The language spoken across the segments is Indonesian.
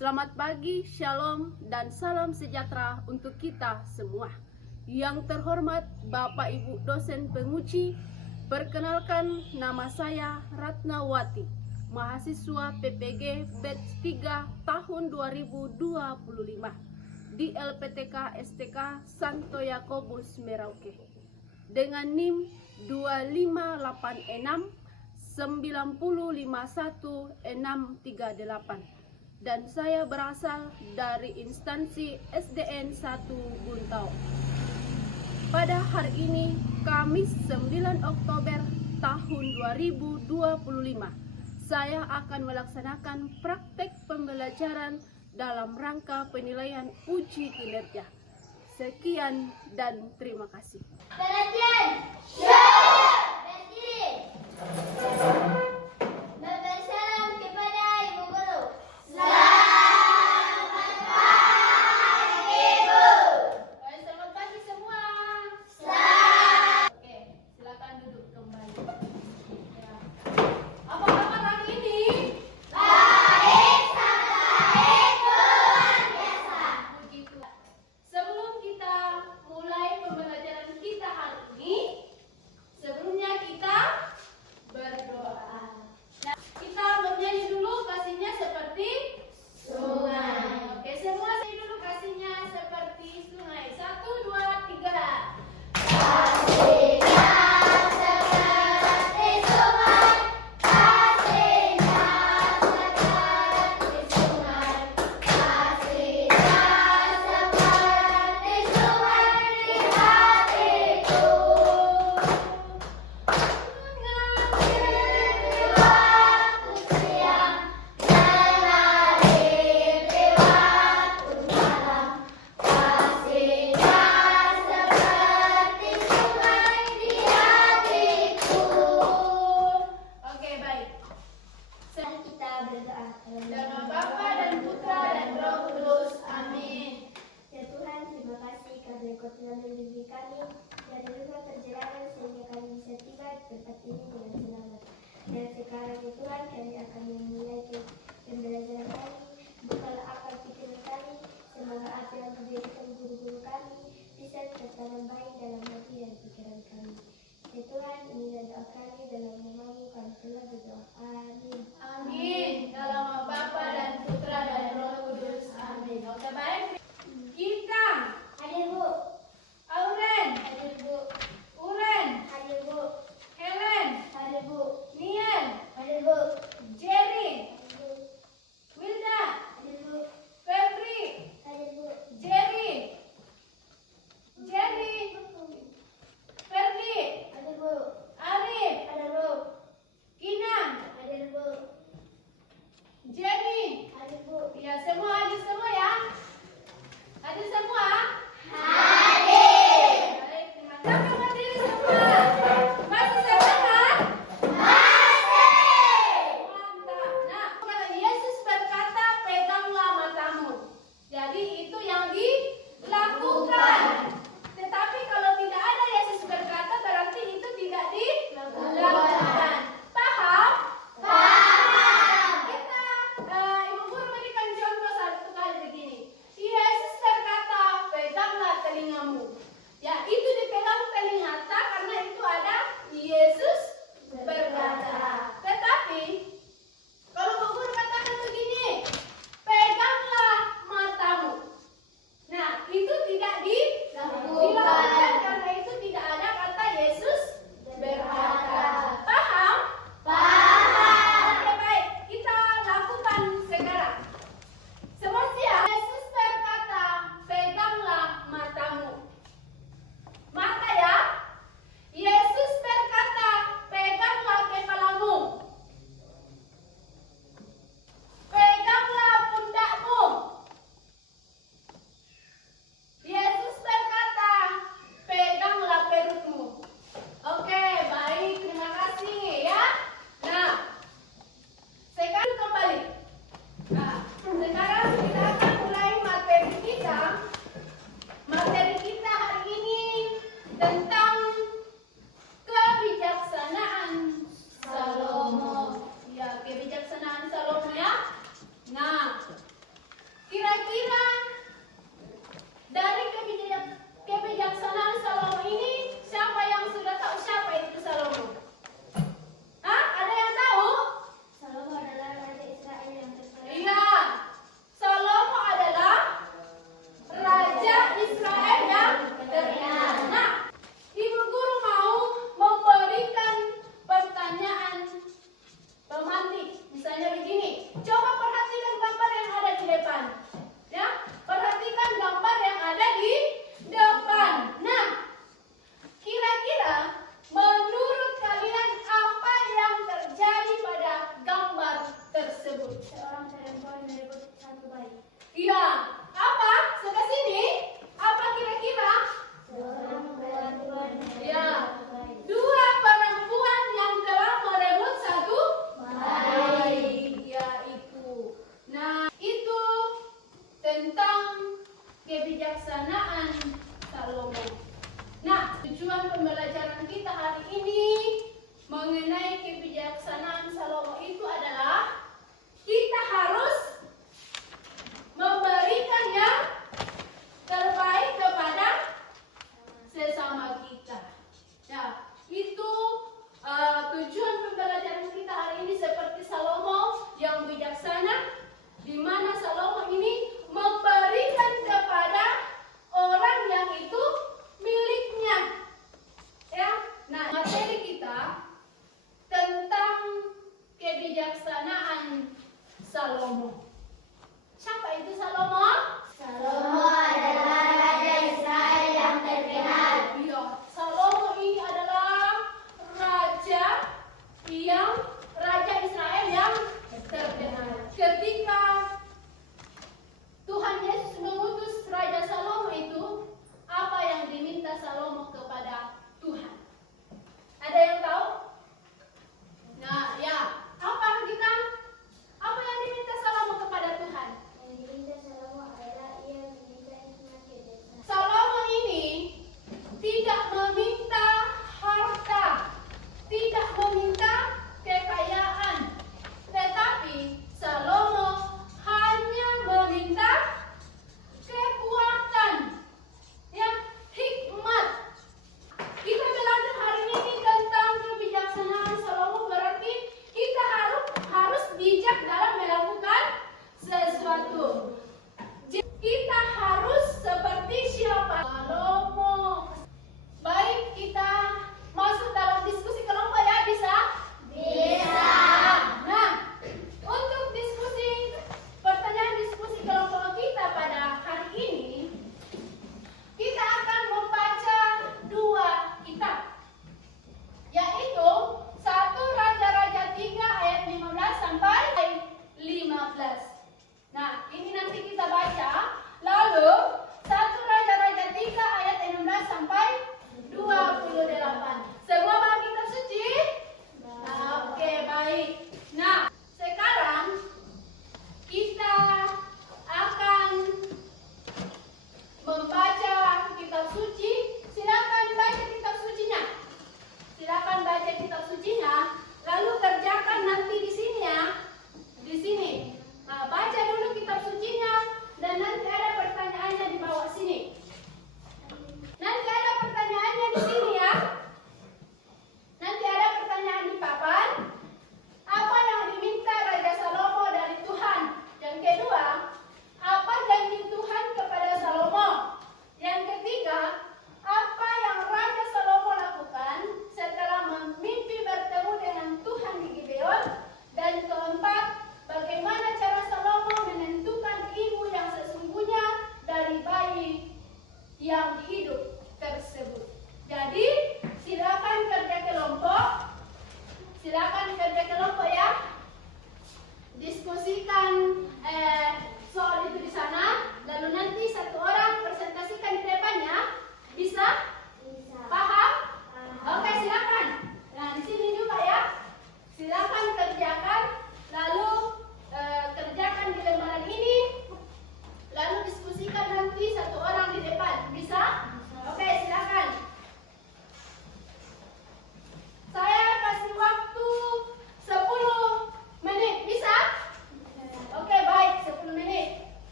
Selamat pagi, shalom, dan salam sejahtera untuk kita semua. Yang terhormat Bapak Ibu dosen penguji, perkenalkan nama saya Ratnawati, mahasiswa PPG Batch 3 tahun 2025 di LPTK STK Santo Yakobus Merauke dengan NIM 2586 9051638. Dan saya berasal dari instansi SDN 1 Buntau. Pada hari ini, Kamis 9 Oktober tahun 2025, saya akan melaksanakan praktek pembelajaran dalam rangka penilaian uji kinerja. Sekian dan terima kasih. Perhatian, siap, berdiri. Bersalam kepada Ibu Guru. Selamat pagi, Bu. Selamat pagi semua. Oke, silakan duduk kembali. Ya. Apa kabar hari ini? Baik, sangat baik, luar biasa. Puji Tuhan. Sebelum kita mulai pembelajaran kita hari ini, sebelumnya kita berdoa.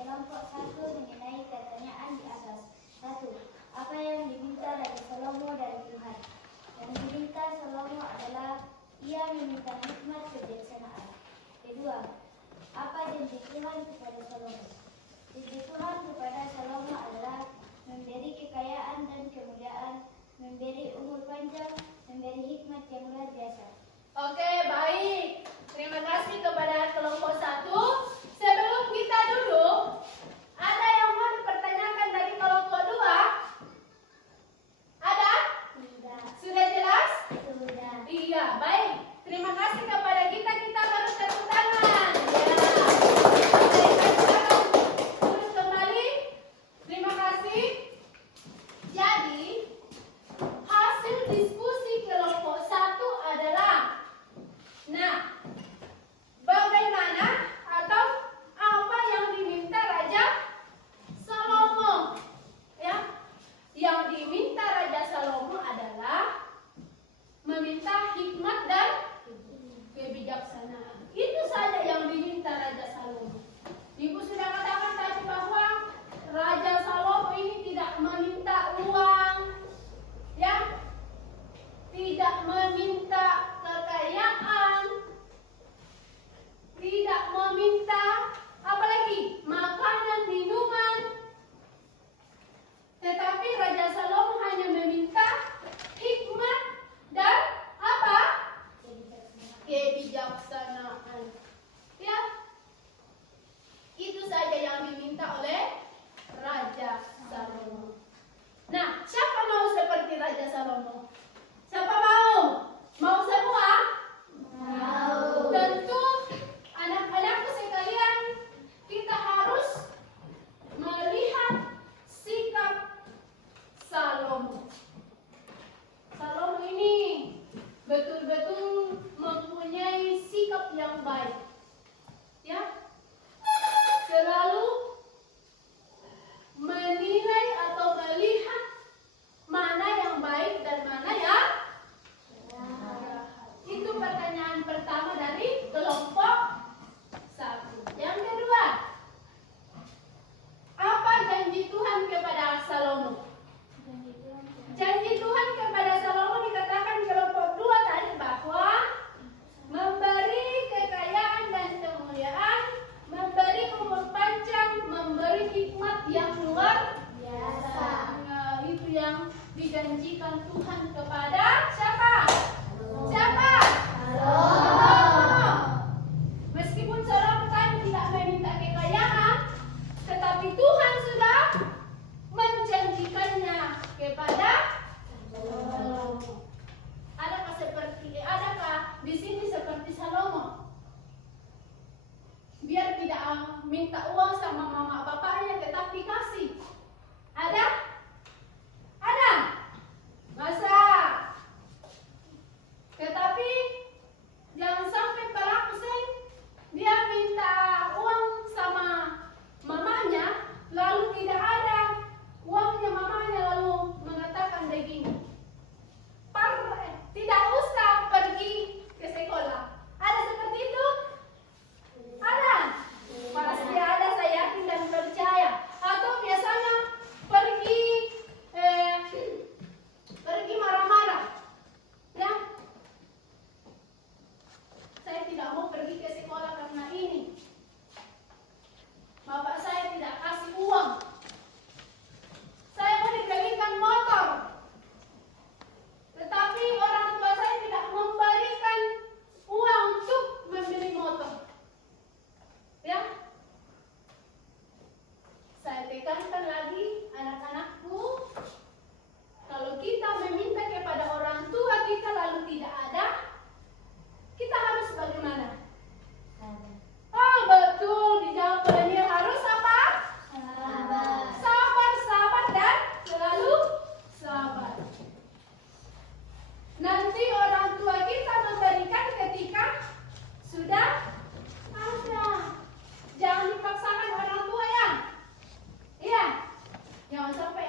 kelompok 1 mengenai pertanyaan di atas. 1. Apa yang diminta Raja Salomo dari Tuhan? Yang diminta Salomo adalah ia meminta hikmat kebijaksanaan. Kedua, apa janji Tuhan kepada Salomo? Janji Tuhan kepada Salomo adalah memberi kekayaan dan kemuliaan, memberi umur panjang, memberi hikmat yang luar biasa. Oke, baik. Terima kasih kepada kelompok 1. Sebelum kita duduk, ada yang mau dipertanyakan dari kelompok 2? Ada? Tidak. Sudah jelas? Sudah. Iya, baik. Terima kasih kepada kita. Kita baru tepuk tangan. Ya. Oke, kita akan duduk kembali. Terima kasih. Jadi, hasil diskusi kelompok 1 adalah, nah, bagaimana atau apa yang diminta Raja Salomo? Ya, yang diminta Raja Salomo adalah meminta hikmat dan kebijaksanaan. Itu saja yang diminta Raja Salomo. Ibu sudah katakan tadi bahwa Raja Salomo ini tidak meminta uang, ya, tidak meminta kekayaan, tidak meminta apalagi makanan, minuman, tetapi Raja Salomo hanya meminta hikmat dan apa? Kebijaksanaan. Ya, itu saja yang diminta oleh Raja Salomo. Nah, siapa mau seperti Raja Salomo? Siapa mau? Mau semua? Mau. Tentu anak-anakku sekalian, kita harus melihat sikap Salomo. Salomo ini betul-betul mempunyai sikap yang baik. Ya. Selalu menilai atau melihat mana yang baik dan mana yang jahat. Itu pertanyaan pertama dari kelompok 1. Yang kedua, apa janji Tuhan kepada Salomo? Janji Tuhan kepada Salomo dikatakan kelompok 2 tadi bahwa memberi kekayaan dan kemuliaan, memberi umur panjang, memberi hikmat yang luar Biasa. Nah, itu yang dijanjikan Tuhan kepada siapa? Siapa? Salomo. Meskipun Salomo tadi tidak meminta kekayaan, tetapi Tuhan sudah menjanjikannya kepada Salomo. Adakah di sini seperti Salomo? Biar tidak minta uang sama mama bapaknya tetap dikasih. Ada? Ada? Masa? Tetapi jangan sampai pelaku dia minta uang sama mamanya, lalu tidak ada uangnya mamanya, lalu mengatakan begini, tidak usah pergi ke sekolah. Ada seperti itu? Ada? Pasti ada, saya yakin dan percaya. Atau biasanya pergi marah-marah. Ya? Saya tidak mau pergi ke sekolah karena ini. Bapak saya tidak kasih uang. Saya mau dibelikan motor. Tetapi orang tua saya tidak memberikan uang untuk membeli motor. Ya? Saya tekankan lagi anak-anakku, kalau kita meminta kepada orang tua kita lalu tidak ada, kita harus bagaimana? Oh betul, dijawab oleh Nia, harus apa? Sabar dan selalu sabar. Nanti orang tua kita memberikan ketika sudah ada. Jangan dipaksakan orang tua ya. Iya. Jangan sampai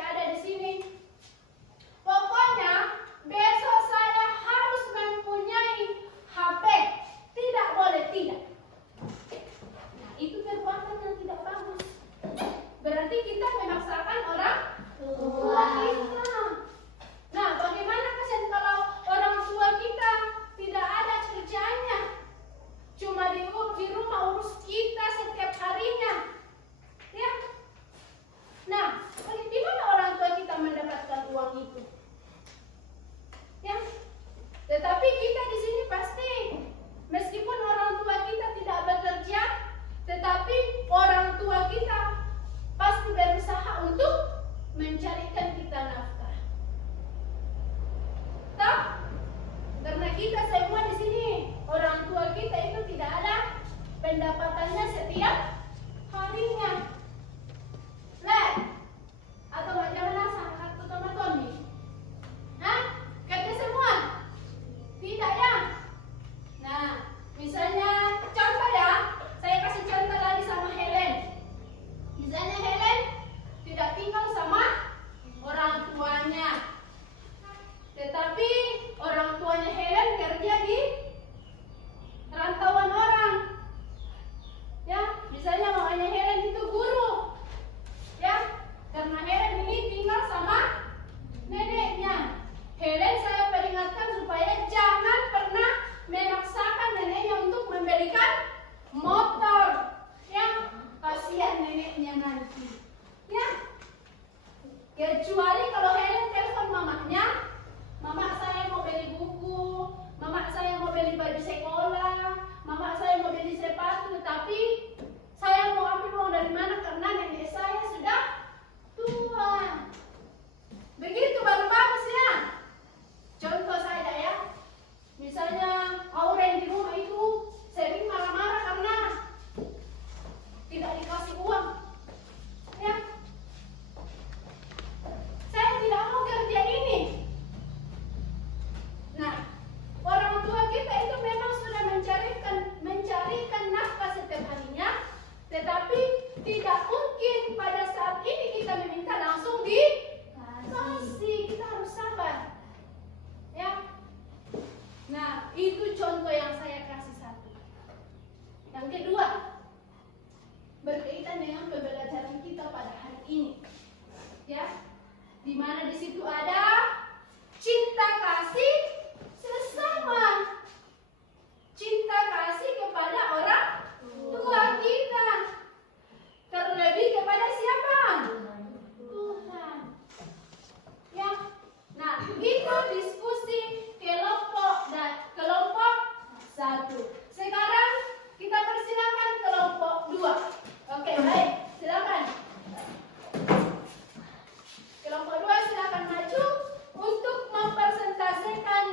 neneknya nanti. Ya. Kecuali kalau Helen telepon mamanya, mama saya mau beli buku, mama saya mau beli baju sekolah, mama saya mau beli sepatu, tapi saya mau ambil uang dari mana karena nenek saya sudah tua. Begitu baru bagus ya. Contoh saya ya, misalnya Auren di rumah itu sering marah-marah karena tidak dikasih uang. Ya, saya tidak mau kerja ini. Nah, orang tua kita itu memang sudah mencarikan nafkah setiap harinya, tetapi tidak mungkin pada saat ini kita meminta langsung dikasih. Kita harus sabar. Ya. Nah, itu contoh yang saya kasih satu. Yang kedua, berkaitan dengan pembelajaran kita pada hari ini. Ya. Di mana di situ ada cinta kasih sesama. Cinta kasih kepada orang tua kita. Terlebih kepada siapa? Tuhan. Ya. Nah, itu diskusi kelompok satu. Sekarang kita persilakan kelompok 2. Oke, baik. Silakan. Kelompok 2 silakan maju untuk mempresentasikan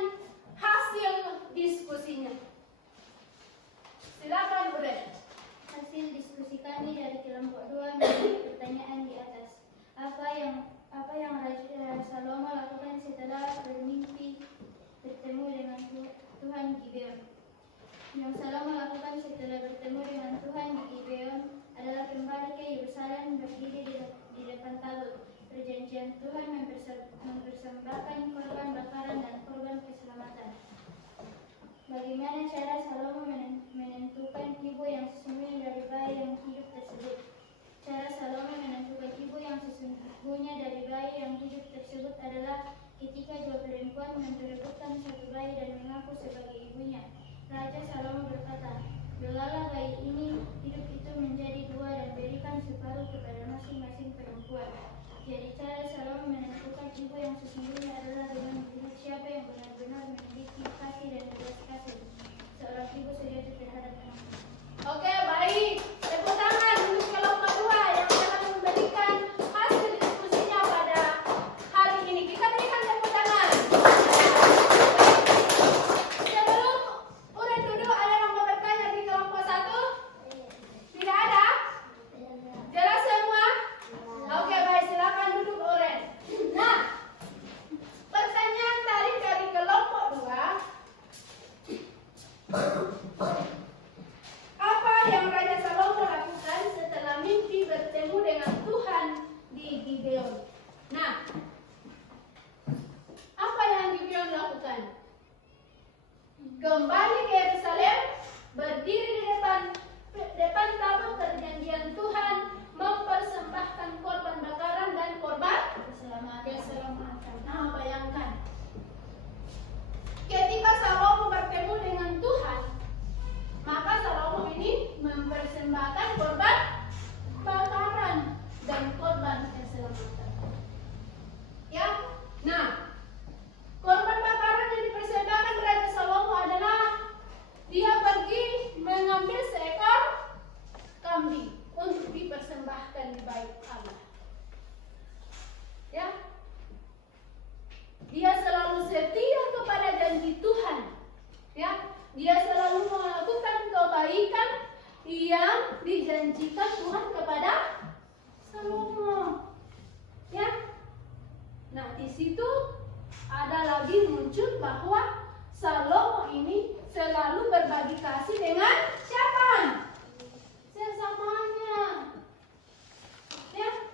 hasil diskusinya. Silakan, Bu Den. Hasil diskusi kami dari kelompok 2 mengenai pertanyaan di atas. Apa yang Raja Salomo lakukan setelah bermimpi bertemu dengan Tuhan di Gibeon? Yang Salomo lakukan setelah bertemu dengan Tuhan di Gibeon adalah kembali ke Yerusalem, berdiri di depan tabut perjanjian Tuhan, mempersembahkan korban bakaran dan korban keselamatan. Bagaimana cara Salomo menentukan ibu yang sesungguhnya dari bayi yang hidup tersebut? Cara Salomo menentukan ibu yang sesungguhnya dari bayi yang hidup tersebut adalah ketika dua perempuan memperebutkan satu bayi dan mengaku sebagai ibunya. Raja Salomo berkata, "Belalah bayi ini, hidup itu menjadi dua dan berikan separuh kepada masing-masing perempuan." Jadi cara Salomo menentukan ibu yang sesungguhnya adalah dengan melihat siapa yang benar-benar memiliki kasih dan belas kasih seorang ibu sejati terhadap anaknya. Oke, baik. Tepuk tangan untuk kelompok 2 yang telah memberikan hasil diskusinya pada hari ini. Kita berikan tepuk tangan. Sebelum udah duduk, ada yang mau bertanya di kelompok 1? Tidak ada? Jelas semua? Oke, baik. Silakan duduk, Oren. Nah, pertanyaan tadi dari kelompok 2. Apa yang Raja Salomo lakukan setelah mimpi bertemu dengan Tuhan di Gibeon? Nah, apa yang Gibeon lakukan? Kembali ke Yerusalem, berdiri di depan tabut perjanjian Tuhan, mempersembahkan korban bakaran dan korban keselamatan. Nah, bayangkan, ketika Salomo bertemu dengan Tuhan, maka Salomo ini mempersembahkan korban bakaran dan korban keselamatan. Ya, nah, korban bakaran yang dipersembahkan Raja Salomo adalah dia pergi mengambil seekor kambing untuk dipersembahkan di bait Allah. Ya, dia selalu setia kepada janji Tuhan. Ya, dia selalu melakukan kebaikan yang dijanjikan Tuhan kepada Salomo. Ya. Nah, di situ ada lagi muncul bahwa Salomo ini selalu berbagi kasih dengan siapa? Sesamanya. Ya.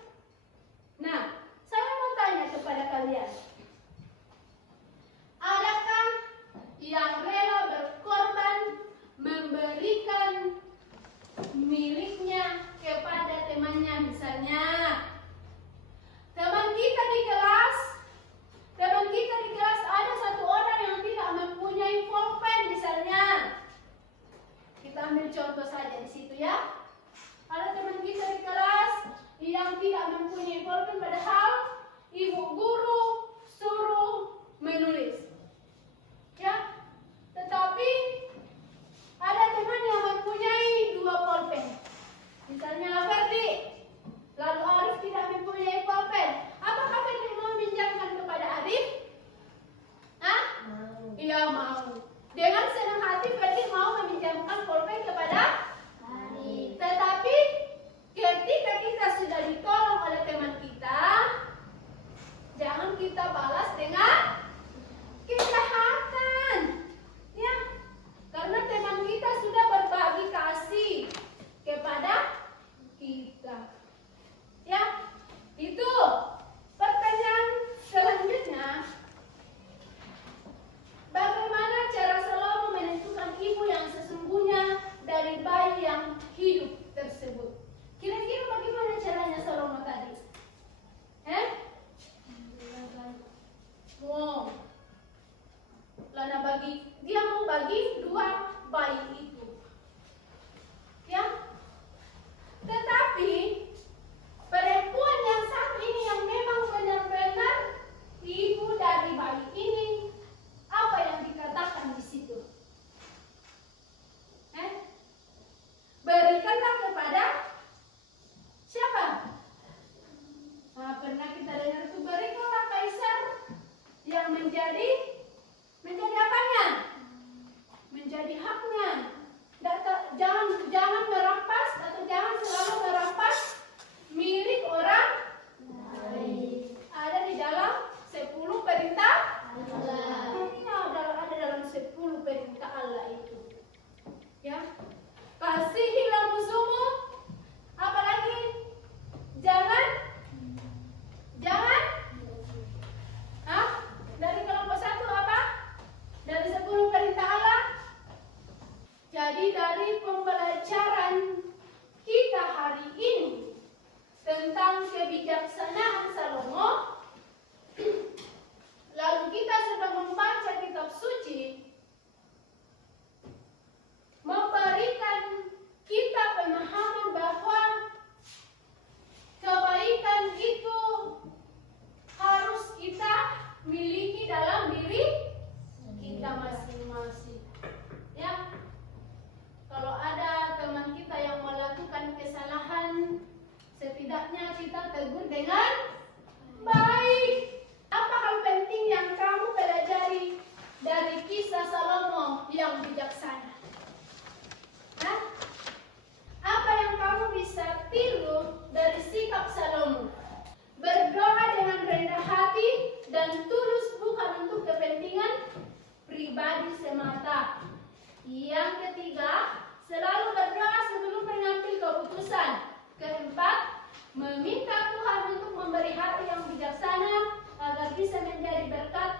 kebijaksanaan Salomo, lalu kita sedang membaca kitab suci, memberikan kita pemahaman bahwa kebaikan itu harus kita miliki dalam diri kita masing-masing. Ya, kalau ada teman kita yang melakukan kesalahan, setidaknya kita tegur dengan baik. Apa hal penting yang kamu pelajari dari kisah Salomo yang bijaksana? Hah? Apa yang kamu bisa tiru dari sikap Salomo? Berdoa dengan rendah hati dan tulus, bukan untuk kepentingan pribadi semata. Yang ketiga, selalu berdoa sebelum mengambil keputusan. Keempat, meminta Tuhan untuk memberi hati yang bijaksana agar bisa menjadi berkat